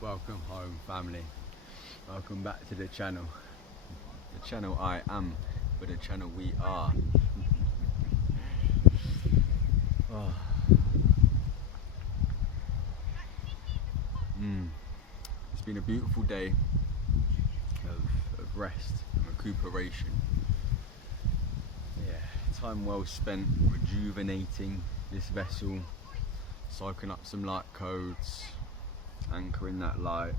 Welcome home, family. Welcome back to the channel. The channel I am, but the channel we are. Oh. It's been a beautiful day of rest and recuperation. Yeah, time well spent rejuvenating this vessel, soaking up some light codes, anchoring that light,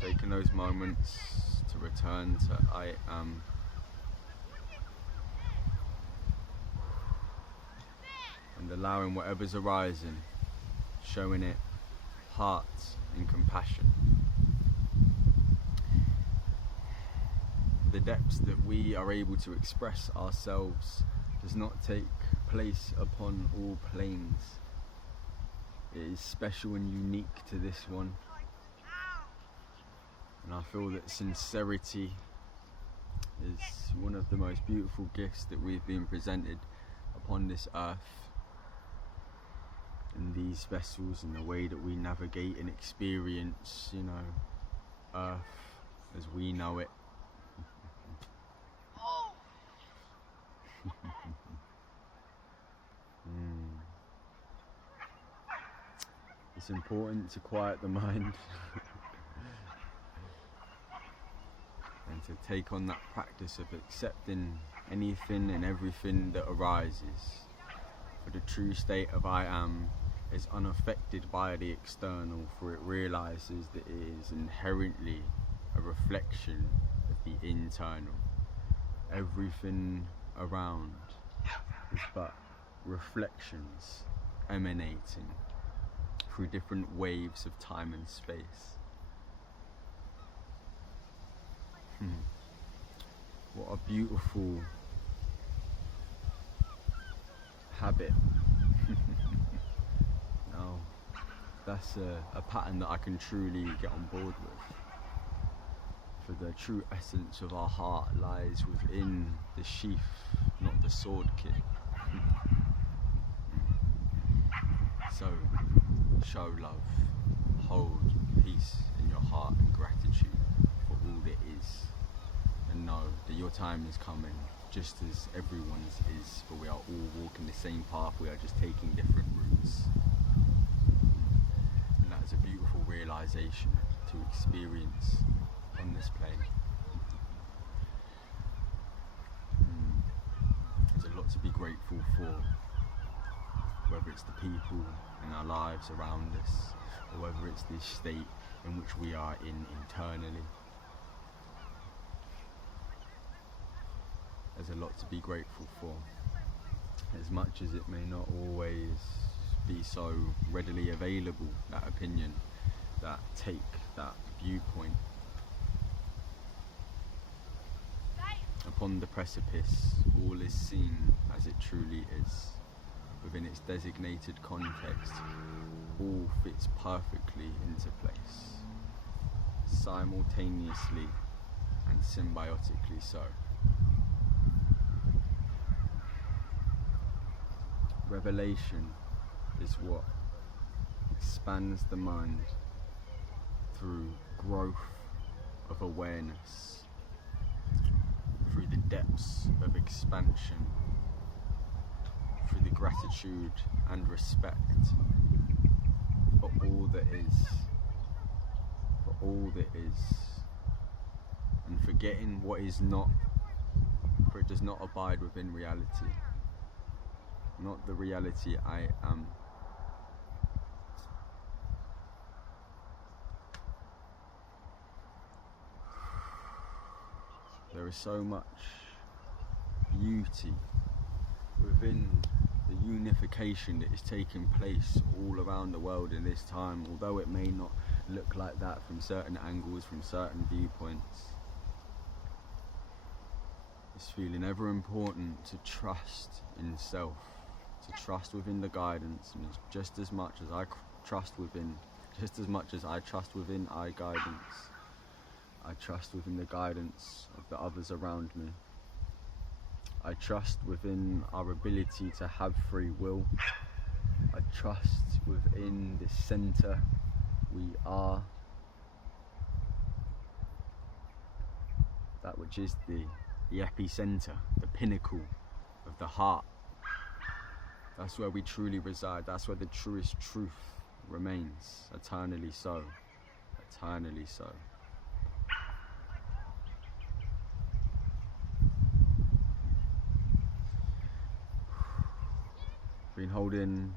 taking those moments to return to I am. And allowing whatever's arising, showing it heart and compassion. The depths that we are able to express ourselves does not take place upon all planes. It is special and unique to this one. And I feel that sincerity is one of the most beautiful gifts that we've been presented upon this earth. In these vessels and the way that we navigate and experience, Earth as we know it. It's important to quiet the mind and to take on that practice of accepting anything and everything that arises. For the true state of I am is unaffected by the external, for it realizes that it is inherently a reflection of the internal. Everything around is but reflections emanating through different waves of time and space. What a beautiful habit. Now, that's a pattern that I can truly get on board with. For the true essence of our heart lies within the sheath, not the sword kit. So, show love, hold peace in your heart and gratitude for all that is. And know that your time is coming, just as everyone's is, for we are all walking the same path, we are just taking different routes. And that is a beautiful realization to experience on this plane. There's a lot to be grateful for, whether it's the people in our lives around us, or whether it's this state in which we are in internally. There's a lot to be grateful for, as much as it may not always be so readily available, that opinion, that take, that viewpoint. Upon the precipice, all is seen as it truly is. Within its designated context, all fits perfectly into place, simultaneously and symbiotically so. Revelation is what expands the mind through growth of awareness, through the depths of expansion, through the gratitude and respect for all that is, and forgetting what is not, for it does not abide within reality. Not the reality I am. There is so much beauty within the unification that is taking place all around the world in this time, although it may not look like that from certain angles, from certain viewpoints. It's feeling ever important to trust in self, to trust within the guidance, and it's just as much as I trust within I guidance, I trust within the guidance of the others around me. I trust within our ability to have free will, I trust within this center we are, that which is the epicenter, the pinnacle of the heart. That's where we truly reside. That's where the truest truth remains, eternally so, eternally so. Been holding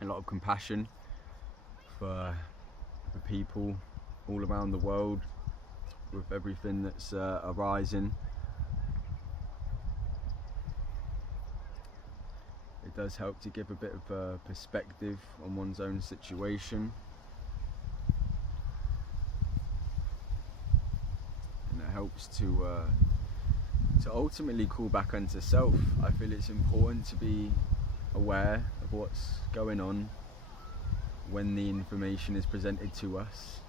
a lot of compassion for people all around the world with everything that's arising. It does help to give a bit of a perspective on one's own situation, and it helps to ultimately call back unto self. I feel it's important to be aware of what's going on when the information is presented to us.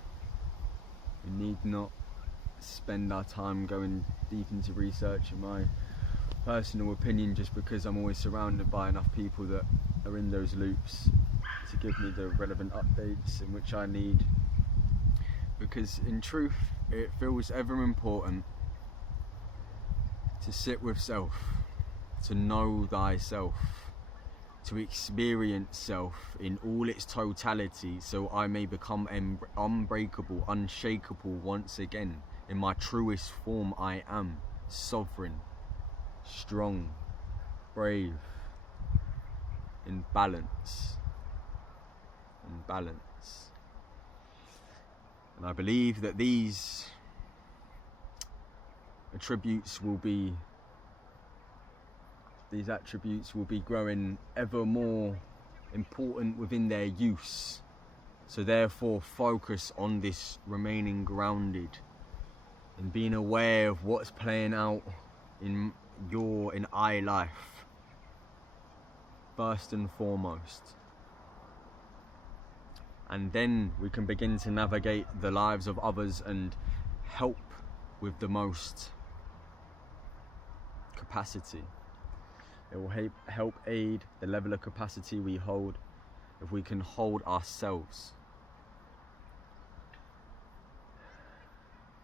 We need not spend our time going deep into research, in my personal opinion, just because I'm always surrounded by enough people that are in those loops to give me the relevant updates in which I need. Because in truth, it feels ever important to sit with self, to know thyself, to experience self in all its totality, so I may become unbreakable, unshakable once again. In my truest form I am, sovereign, strong, brave, in balance, And I believe that these attributes will be growing ever more important within their use. So therefore focus on this remaining grounded and being aware of what's playing out in I life first and foremost. And then we can begin to navigate the lives of others and help with the most capacity. It will help aid the level of capacity we hold if we can hold ourselves.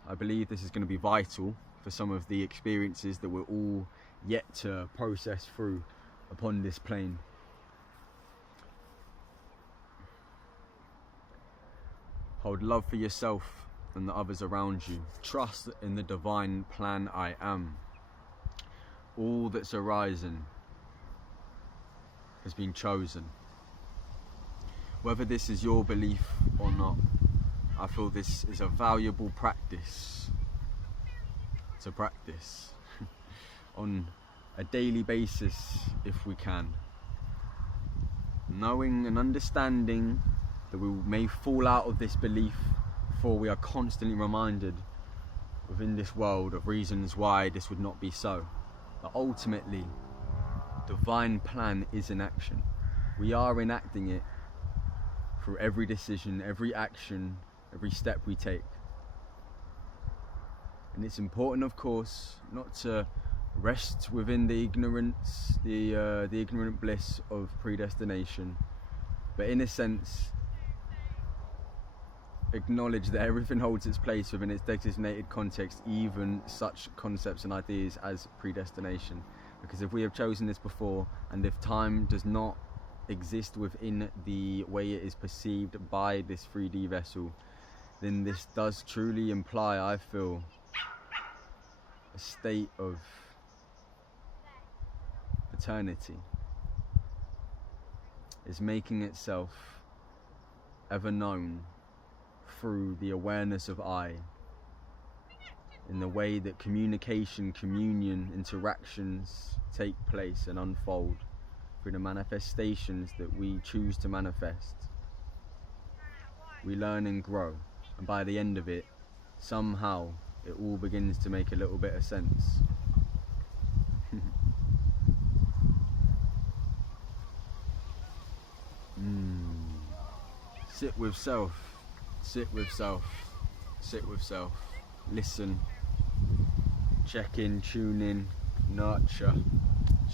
I believe this is going to be vital for some of the experiences that we're all yet to process through upon this plane. Hold love for yourself and the others around you. Trust in the divine plan I am. All that's arisen has been chosen. Whether this is your belief or not, I feel this is a valuable practice to practice on a daily basis if we can. Knowing and understanding that we may fall out of this belief, for we are constantly reminded within this world of reasons why this would not be so. But ultimately, divine plan is in action. We are enacting it through every decision, every action, every step we take. And it's important, of course, not to rest within the ignorance, the ignorant bliss of predestination, but in a sense, acknowledge that everything holds its place within its designated context, even such concepts and ideas as predestination. Because if we have chosen this before, and if time does not exist within the way it is perceived by this 3D vessel, then this does truly imply, I feel, a state of eternity. Is making itself ever known through the awareness of I, in the way that communication, communion, interactions take place and unfold through the manifestations that we choose to manifest. We learn and grow, and by the end of it, somehow it all begins to make a little bit of sense. Sit with self, sit with self, sit with self, listen, check in, tune in, nurture,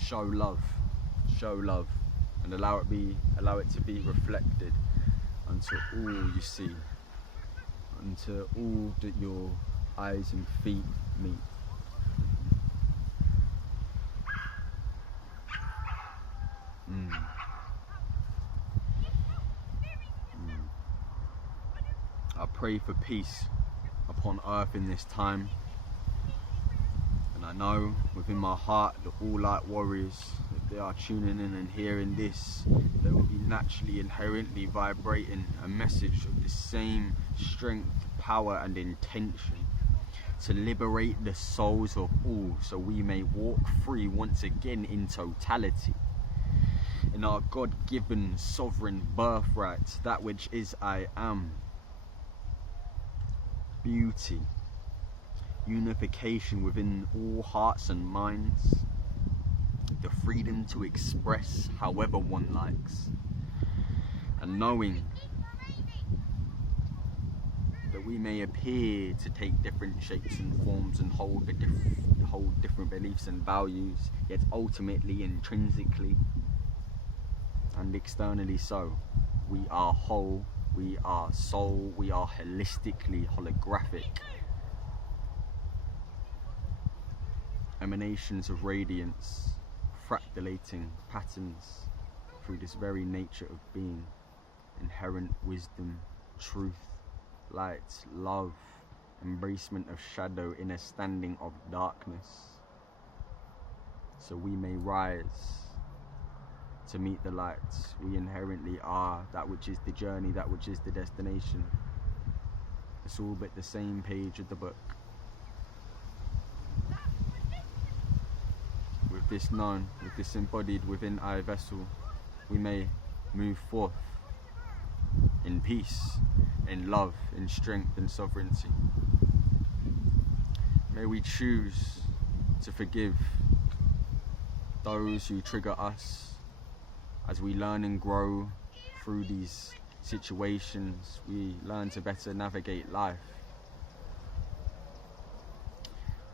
show love, and allow it to be reflected unto all you see, unto all that your eyes and feet meet. I pray for peace upon earth in this time, and I know within my heart that all light warriors, if they are tuning in and hearing this, they will be naturally, inherently vibrating a message of the same strength, power and intention to liberate the souls of all, so we may walk free once again in totality, in our God-given sovereign birthright, that which is I am. Beauty, unification within all hearts and minds, the freedom to express however one likes, and knowing that we may appear to take different shapes and forms and hold different beliefs and values, yet ultimately, intrinsically and externally so, we are whole, we are soul, we are holistically holographic emanations of radiance, fractalating patterns through this very nature of being, inherent wisdom, truth, light, love, embracement of shadow, inner standing of darkness, so we may rise to meet the light. We inherently are that which is the journey, that which is the destination. It's all but the same page of the book. With this known, with this embodied within our vessel, we may move forth in peace, in love, in strength and sovereignty. May we choose to forgive those who trigger us as we learn and grow through these situations. We learn to better navigate life.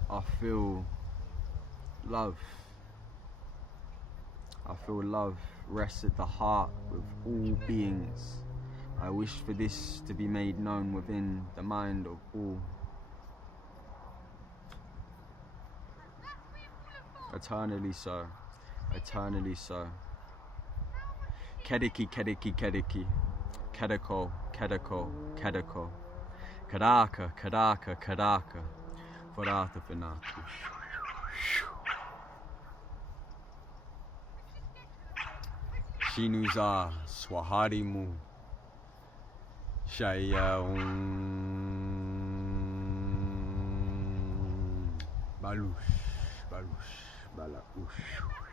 I feel love. I feel love rests at the heart of all beings. I wish for this to be made known within the mind of all. Eternally so, eternally so. Kediki, kediki, kediki. Kediko, kediko, kediko. Kadaka, kadaka, kadaka. Forata finatu. Shinuza swaharimu. Shaya Baloosh, baloosh, baloosh.